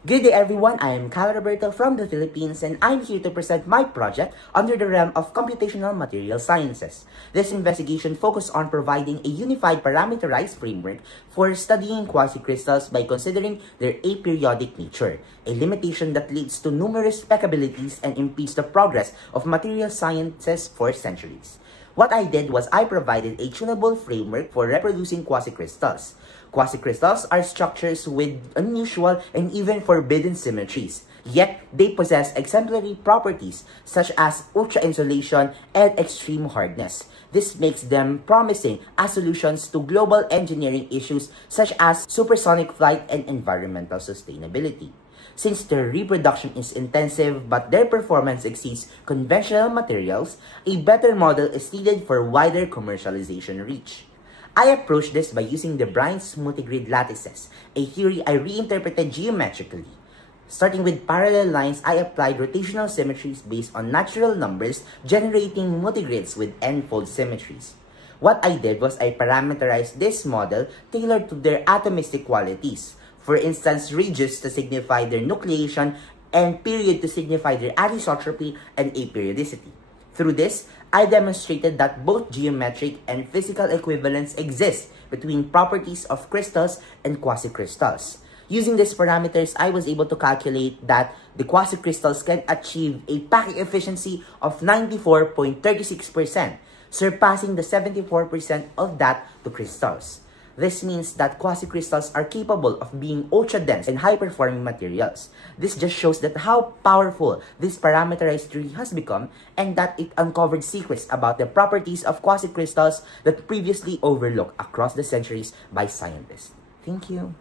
Good day everyone, I am Kyle Roberto from the Philippines and I'm here to present my project under the realm of computational material sciences. This investigation focused on providing a unified parameterized framework for studying quasicrystals by considering their aperiodic nature, a limitation that leads to numerous peccabilities and impedes the progress of material sciences for centuries. What I did was I provided a tunable framework for reproducing quasicrystals. Quasicrystals are structures with unusual and even forbidden symmetries, yet they possess exemplary properties such as ultra-insulation and extreme hardness. This makes them promising as solutions to global engineering issues such as supersonic flight and environmental sustainability. Since their reproduction is intensive but their performance exceeds conventional materials, a better model is needed for wider commercialization reach. I approached this by using de Bruyn's multigrid lattices, a theory I reinterpreted geometrically. Starting with parallel lines, I applied rotational symmetries based on natural numbers, generating multigrids with n-fold symmetries. What I did was I parameterized this model tailored to their atomistic qualities. For instance, radius to signify their nucleation and period to signify their anisotropy and aperiodicity. Through this, I demonstrated that both geometric and physical equivalence exist between properties of crystals and quasicrystals. Using these parameters, I was able to calculate that the quasicrystals can achieve a packing efficiency of 94.36%, surpassing the 74% of that to crystals. This means that quasicrystals are capable of being ultra-dense and high-performing materials. This just shows that how powerful this parameterized theory has become and that it uncovered secrets about the properties of quasicrystals that previously overlooked across the centuries by scientists. Thank you.